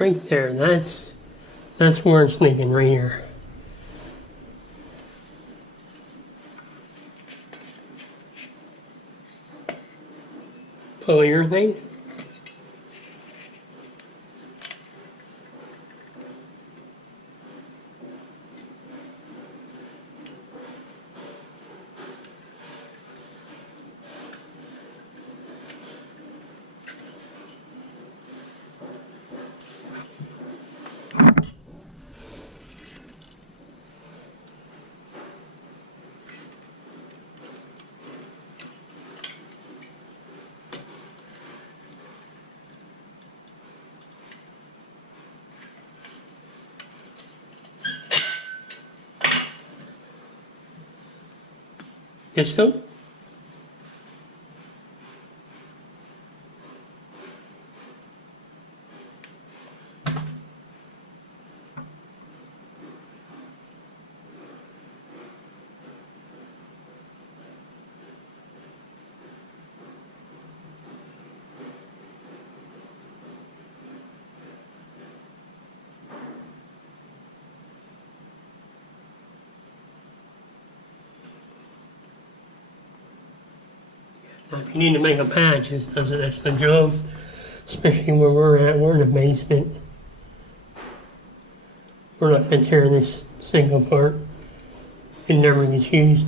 Right there, that's where it's leaking, right here. Polyurethane. Disco. Now, if you need to make a patch, this does an extra job, especially where we're at. We're in the basement. We're not going to tear this sink apart. It never gets used.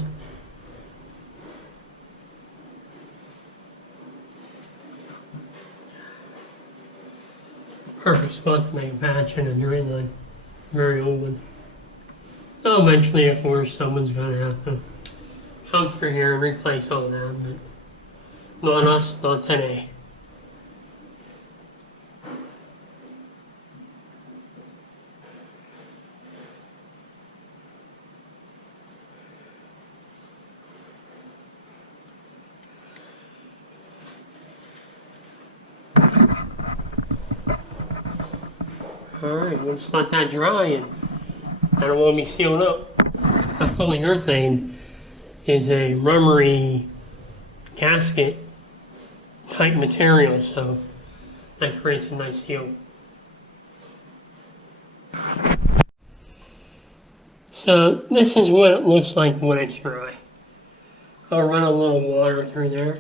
Perfect spot to make a patch in a drain line. Very old one. So eventually, of course, someone's going to have to come through here and replace all that, but not us, not today. Alright, we'll just let that dry and it won't be sealed up. The polyurethane is a rubbery gasket type material, so that creates a nice seal. So this is what it looks like when it's dry. I'll run a little water through there.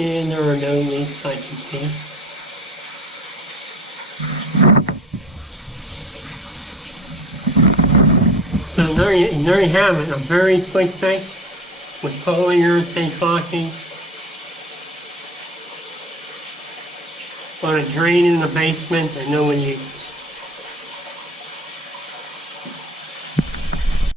And there are no leaks I can see. So there you have it, a very quick fix with polyurethane caulking on a drain in the basement. I know when you